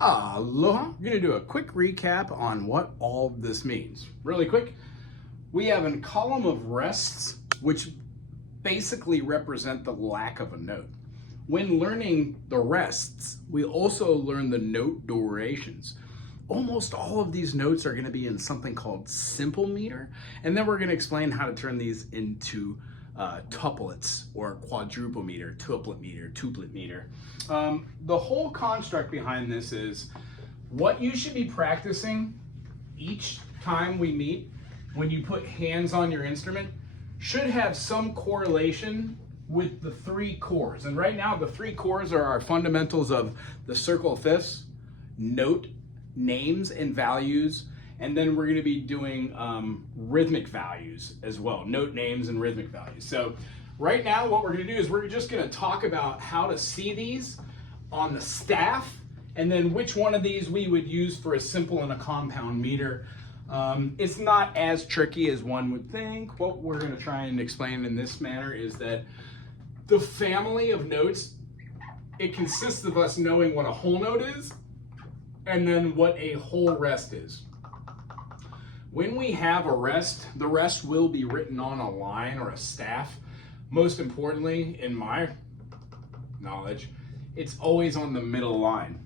Aloha. I'm going to do a quick recap on what all of this means. Really quick, we have a column of rests, which basically represent the lack of a note. When learning the rests, we also learn the note durations. Almost all of these notes are going to be in something called simple meter, and then we're going to explain how to turn these into tuplets or quadruple meter, tuplet meter. The whole construct behind this is what you should be practicing each time we meet when you put hands on your instrument should have some correlation with the three chords. And right now the three chords are our fundamentals of the circle of fifths, note names and values, and then we're going to be doing rhythmic values as well, note names and rhythmic values. So right now what we're going to do is we're just going to talk about how to see these on the staff, and then which one of these we would use for a simple and a compound meter. It's not as tricky as one would think. What we're going to try and explain in this manner is that the family of notes, it consists of us knowing what a whole note is and then what a whole rest is. When we have a rest, the rest will be written on a line or a staff. Most importantly, in my knowledge, it's always on the middle line.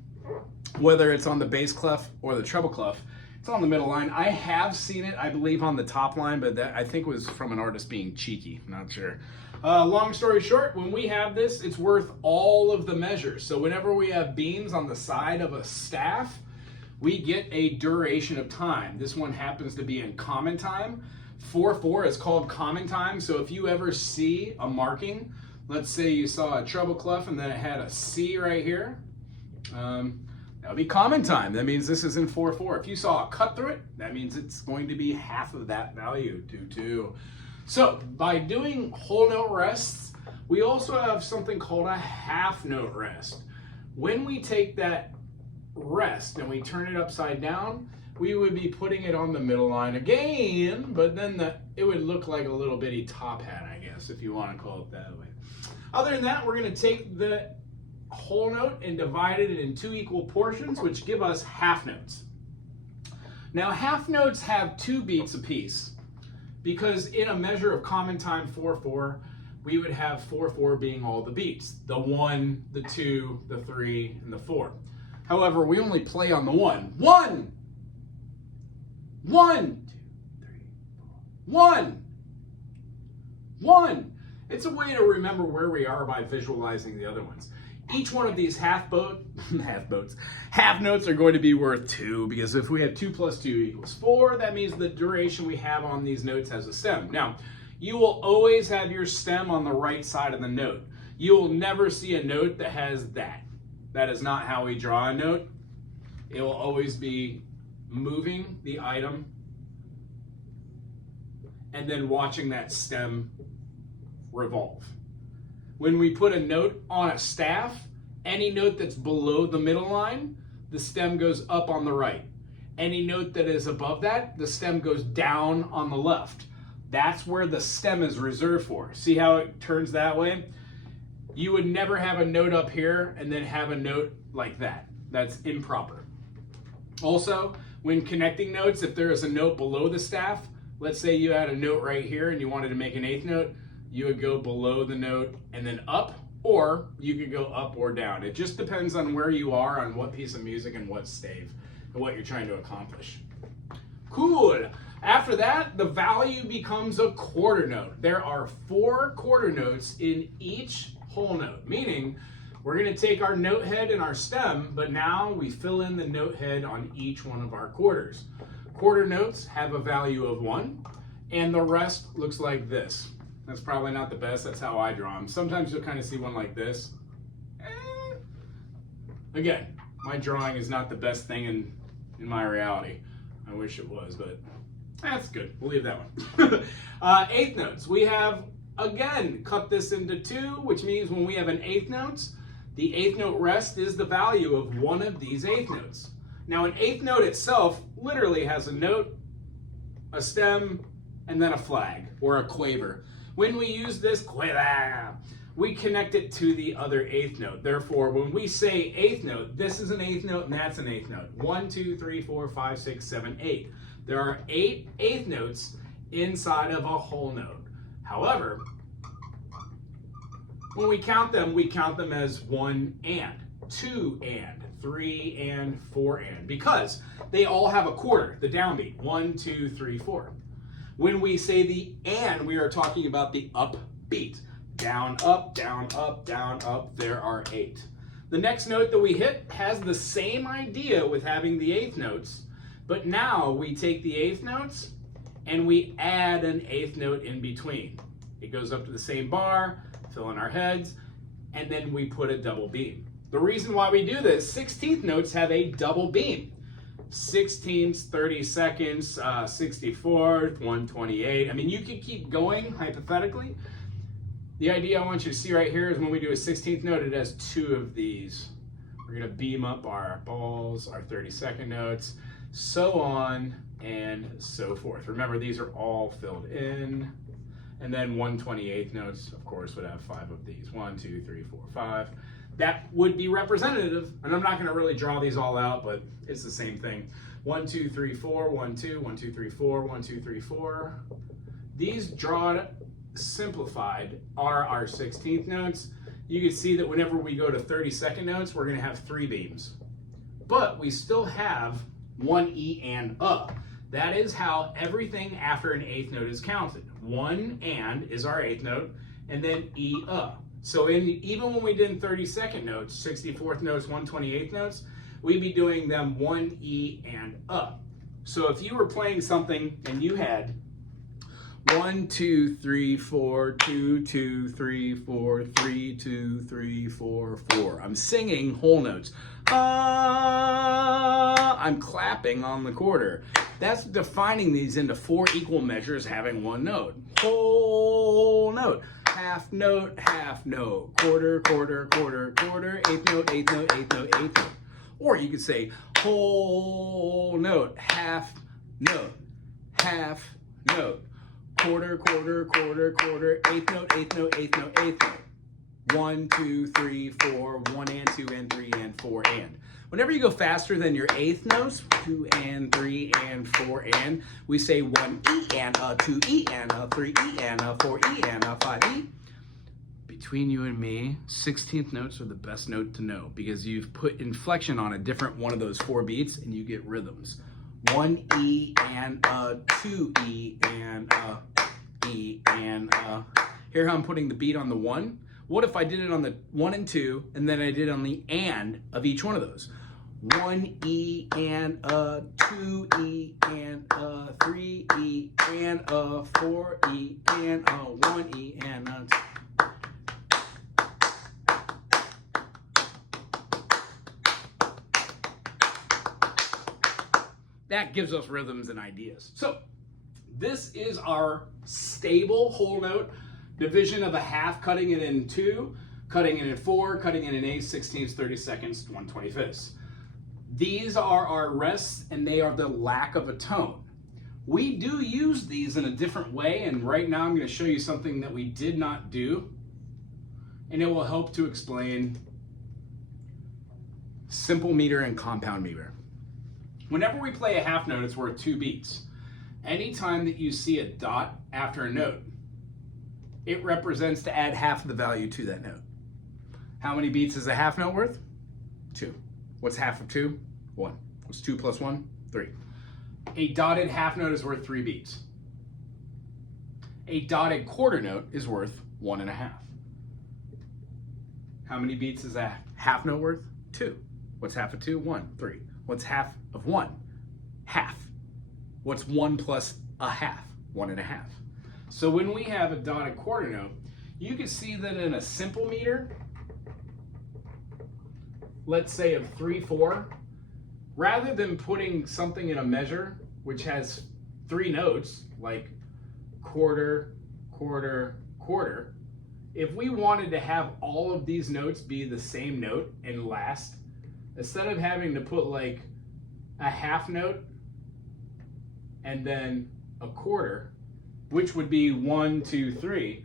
Whether it's on the bass clef or the treble clef, it's on the middle line. I have seen it, I believe, on the top line, but that I think was from an artist being cheeky, not sure. Long story short, when we have this, it's worth all of the measures. So whenever we have beams on the side of a staff, we get a duration of time. This one happens to be in common time. 4/4 is called common time. So if you ever see a marking, let's say you saw a treble clef and then it had a C right here, that would be common time. That means this is in 4/4. If you saw a cut through it, that means it's going to be half of that value, 2/2. So by doing whole note rests, we also have something called a half note rest. When we take that rest and we turn it upside down, we would be putting it on the middle line again, but then it would look like a little bitty top hat, I guess, if you want to call it that way. Other than that, we're going to take the whole note and divide it in two equal portions, which give us half notes. Now, half notes have 2 beats apiece, because in a measure of common time 4/4, we would have 4/4 being all the beats, the 1, the 2, the 3, and the 4. However, we only play on the 1. 1, 1, 2, 3, 4, 1, 1. It's a way to remember where we are by visualizing the other ones. Each one of these half notes are going to be worth 2, because if we have 2 plus 2 equals 4, that means the duration we have on these notes has a stem. Now, you will always have your stem on the right side of the note. You will never see a note that has that. That is not how we draw a note. It will always be moving the item and then watching that stem revolve. When we put a note on a staff, any note that's below the middle line, the stem goes up on the right. Any note that is above that, the stem goes down on the left. That's where the stem is reserved for. See how it turns that way? You would never have a note up here and then have a note like that. That's improper. Also, when connecting notes, if there is a note below the staff, let's say you had a note right here and you wanted to make an 8th note, you would go below the note and then up, or you could go up or down. It just depends on where you are, on what piece of music and what stave, and what you're trying to accomplish. Cool. After that, the value becomes a quarter note. There are 4 quarter notes in each whole note, meaning we're going to take our note head and our stem, but now we fill in the note head on each one of our quarters. Quarter notes have a value of 1, and the rest looks like this. That's probably not the best. That's how I draw them. Sometimes you'll kind of see one like this. Again, my drawing is not the best thing in my reality. I wish it was, but that's good. We'll leave that one. 8th notes. We have, again, cut this into 2, which means when we have an 8th note, the 8th note rest is the value of one of these 8th notes. Now, an 8th note itself literally has a note, a stem, and then a flag or a quaver. When we use this quaver, we connect it to the other eighth note. Therefore, when we say eighth note, this is an eighth note and that's an eighth note. 1, 2, 3, 4, 5, 6, 7, 8. There are 8 eighth notes inside of a whole note. However, when we count them as 1 and, 2 and, 3 and, 4 and, because they all have a quarter, the downbeat, 1, 2, 3, 4. When we say the and, we are talking about the upbeat. Down, up, down, up, down, up, there are 8. The next note that we hit has the same idea with having the eighth notes, but now we take the eighth notes and we add an eighth note in between. It goes up to the same bar, fill in our heads, and then we put a double beam. The reason why we do this, 16th notes have a double beam. 16ths, 32nds, 64th, 128. I mean, you could keep going hypothetically. The idea I want you to see right here is when we do a 16th note, it has 2 of these. We're gonna beam up our balls, our 32nd notes, so on and so forth. Remember, these are all filled in. And then 128th notes, of course, would have 5 of these. 1, 2, 3, 4, 5. That would be representative, and I'm not gonna really draw these all out, but it's the same thing. 1, 2, 3, 4, 1, 2, 1, 2, 3, 4, 1, 2, 3, 4. These drawn simplified are our 16th notes. You can see that whenever we go to 32nd notes, we're gonna have 3 beams. But we still have 1 E and A. That is how everything after an eighth note is counted. 1 and is our eighth note, and then E, A. So even when we did 32nd notes, 64th notes, 128th notes, we'd be doing them 1 E and A. So if you were playing something and you had 1, 2, 3, 4, 2, 2, 3, 4, 3, 2, 3, 4, 4. I'm singing whole notes. I'm clapping on the quarter. That's defining these into 4 equal measures having 1 note. Whole note, half note, quarter, quarter, quarter, quarter, eighth note, eighth note, eighth note, eighth note. Or you could say whole note, half note, quarter, quarter, quarter, quarter, eighth note, eighth note, eighth note, eighth note. 1, 2, 3, 4, 1 and 2 and 3 and 4 and. Whenever you go faster than your eighth notes, 2 and 3 and 4 and, we say 1 E and a, 2 E and a, 3 E and a, 4 E and a, 5 E. Between you and me, 16th notes are the best note to know because you've put inflection on a different one of those 4 beats and you get rhythms. 1 E and a, 2 E and a, E and a. Here how I'm putting the beat on the 1. What if I did it on the 1 and 2, and then I did on the and of each one of those? 1 E and a, 2 E and a, 3 E and a, 4 E and a, 1 E and a. That gives us rhythms and ideas. So this is our stable whole note division of a half, cutting it in 2, cutting it in 4, cutting it in 8, 16ths, 32nds, 125ths. These are our rests, and they are the lack of a tone. We do use these in a different way, and right now I'm going to show you something that we did not do, and it will help to explain simple meter and compound meter. Whenever we play a half note, it's worth 2 beats. Anytime that you see a dot after a note, it represents to add half of the value to that note. How many beats is a half note worth? 2. What's half of 2? 1. What's 2 plus 1? 3. A dotted half note is worth 3 beats. A dotted quarter note is worth 1.5. How many beats is a half note worth? 2. What's half of 2? 1. 3. What's half of 1? Half. What's 1 plus a half? 1.5. So when we have a dotted quarter note, you can see that in a simple meter, let's say of 3/4, rather than putting something in a measure which has 3 notes, like quarter, quarter, quarter, if we wanted to have all of these notes be the same note and last, instead of having to put like a half note and then a quarter, which would be 1, 2, 3,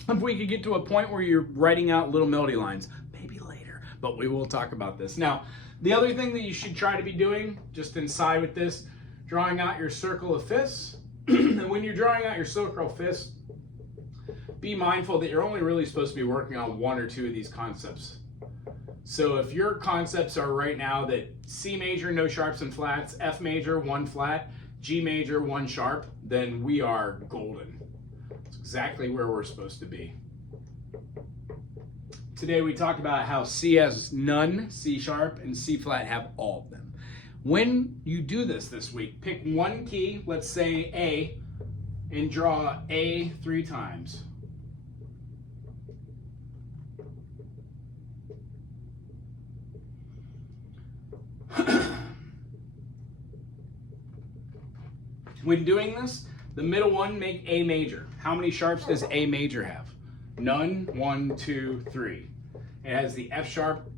if we could get to a point where you're writing out little melody lines, maybe later, but we will talk about this. Now, the other thing that you should try to be doing, just inside with this, drawing out your circle of fifths. And when you're drawing out your circle of fifths, be mindful that you're only really supposed to be working on one or two of these concepts. So if your concepts are right now that C major, no sharps and flats, F major, 1 flat, G major, 1 sharp, then we are golden. It's exactly where we're supposed to be. Today we talked about how C has none, C sharp, and C flat have all of them. When you do this week, pick one key, let's say A, and draw A 3 times. When doing this, the middle one, make A major. How many sharps does A major have? None. 1, 2, 3. It has the F sharp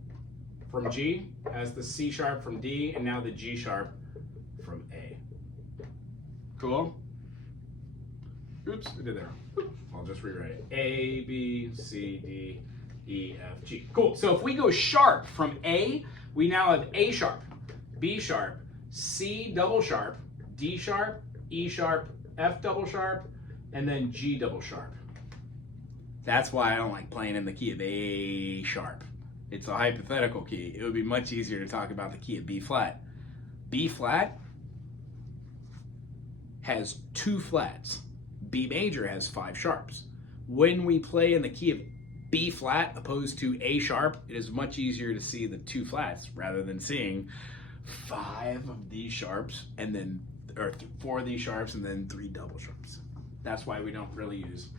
from G, has the C sharp from D, and now the G sharp from A. Cool? Oops, I did that wrong. I'll just rewrite it. A, B, C, D, E, F, G. Cool. So if we go sharp from A, we now have A sharp, B sharp, C double sharp, D sharp, E sharp, F double sharp, and then G double sharp. That's why I don't like playing in the key of A sharp. It's a hypothetical key. It would be much easier to talk about the key of B flat. B flat has 2 flats. B major has 5 sharps. When we play in the key of B flat opposed to A sharp, it is much easier to see the 2 flats rather than seeing 5 of these sharps and then, or 4 of these sharps and then 3 double sharps. That's why we don't really use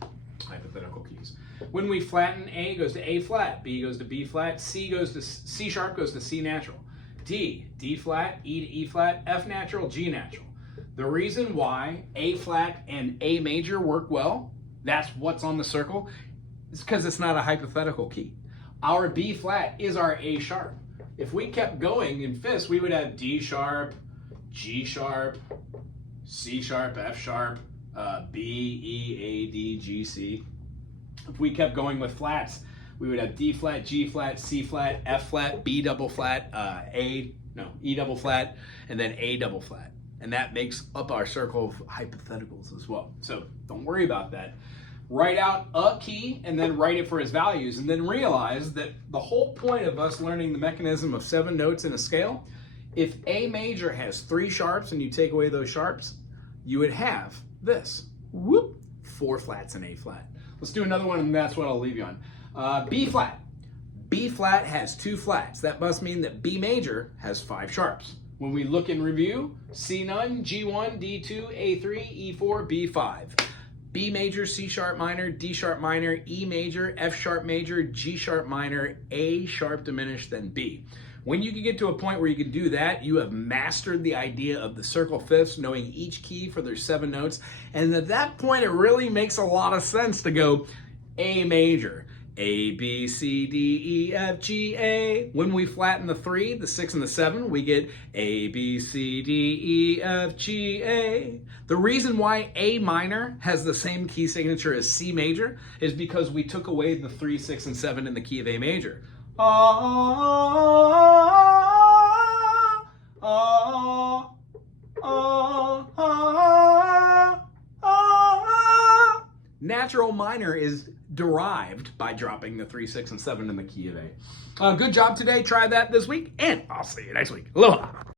hypothetical keys. When we flatten, A goes to A flat, B goes to B flat, C goes to C sharp goes to C natural, D flat, E to E flat, F natural, G natural. The reason why A flat and A major work well, that's what's on the circle, is because it's not a hypothetical key. Our B flat is our A sharp. If we kept going in fifths, we would have D sharp, G sharp, C sharp, F sharp, B, E, A, D, G, C. If we kept going with flats, we would have D flat, G flat, C flat, F flat, B double flat, E double flat, and then A double flat. And that makes up our circle of hypotheticals as well. So don't worry about that. Write out a key and then write it for its values, and then realize that the whole point of us learning the mechanism of 7 notes in a scale, if A major has 3 sharps and you take away those sharps, you would have this. Whoop, 4 flats in A flat. Let's do another one, and that's what I'll leave you on. B flat. B flat has 2 flats. That must mean that B major has 5 sharps. When we look in review, C none, G1, D2, A3, E4, B5. B major, C sharp minor, D sharp minor, E major, F sharp major, G sharp minor, A sharp diminished, then B. When you can get to a point where you can do that, you have mastered the idea of the circle fifths, knowing each key for their 7 notes. And at that point, it really makes a lot of sense to go A major, A, B, C, D, E, F, G, A. When we flatten the 3, the 6, and the 7, we get A, B, C, D, E, F, G, A. The reason why A minor has the same key signature as C major is because we took away the 3, 6, and 7 in the key of A major. Natural minor is derived by dropping the 3, 6, and 7 in the key of A. Good job today. Try that this week, and I'll see you next week. Aloha.